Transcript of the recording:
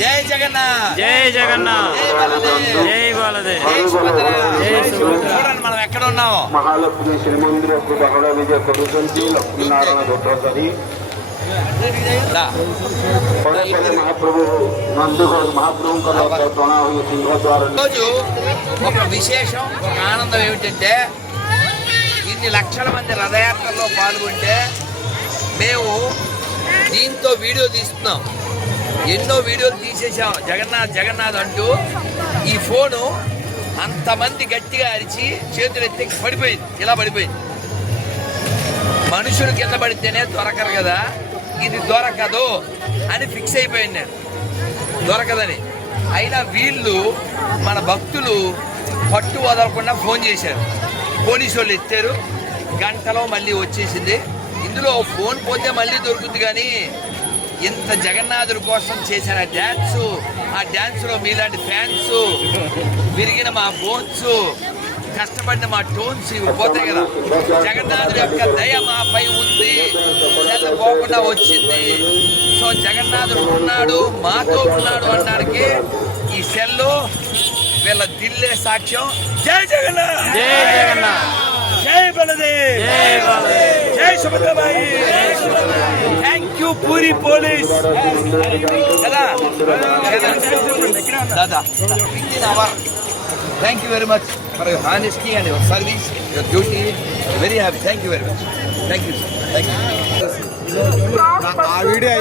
జై జగన్నాథ్ జై జగన్నాథ్ జై బలదేవ్. జై బాలదేవ్ జై సుభద్ర. జై సుభద్ర. చూడండి మనం ఎక్కడ ఉన్నామో మహాలక్ష్మి శ్రీమందిరకు బహಳ విజయ కొడుకంటి లక్ష్మీనారాయణ దొడ్డసరి దా. పడపల్లి మహాప్రభు నందుగోడు మహాప్రభు తొణాహు సింహద్వారం రోజు ఒక విశేషం ఒక ఆనందం ఏమిటంటే ఇన్ని లక్షల మంది రథయాత్రలో పాల్గొంటే మేము దీంతో వీడియో తీస్తున్నాం. ఎన్నో వీడియోలు తీసేసాం జగన్నాథ్ జగన్నాథ్ అంటూ ఈ ఫోను అంతమంది గట్టిగా అరిచి చేతులు ఎత్తి పడిపోయింది. ఇలా పడిపోయింది. మనుషులు కింద పడితేనే దొరకరు కదా. ఇది దొరకదు అని ఫిక్స్ అయిపోయింది నేను. దొరకదని. అయినా వీళ్ళు మన భక్తులు పట్టు వదలకుండా ఫోన్ చేశారు. పోలీసు వాళ్ళు ఎత్తారు. గంటలో మళ్ళీ వచ్చేసింది. ఇందులో ఫోన్ పోతే మళ్ళీ దొరుకుతుంది కానీ ఇంత జగన్నాథుడి కోసం చేసిన డ్యాన్స్ ఆ డ్యాన్స్లో మీలాంటి ఫ్యాన్స్ విరిగిన మా బోన్స్ కష్టపడిన మా టోన్స్ ఇవి పోతాయి కదా. జగన్నాథుడి యొక్క దయ మాపై ఉంది. సెల్ పోకుండా వచ్చింది. సో జగన్నాథుడు ఉన్నాడు మాతో ఉన్నాడు అనడానికి ఈ సెల్లు వీళ్ళ దిల్లే సాక్ష్యం. జై జగన్నాథ్! జై జగన్నాథ్! జై Baladev! Thank you Puri police Dada thank you very much for your honesty and your service your duty very happy thank you very much thank you sir thank you ಆ ವಿಡಿಯೋ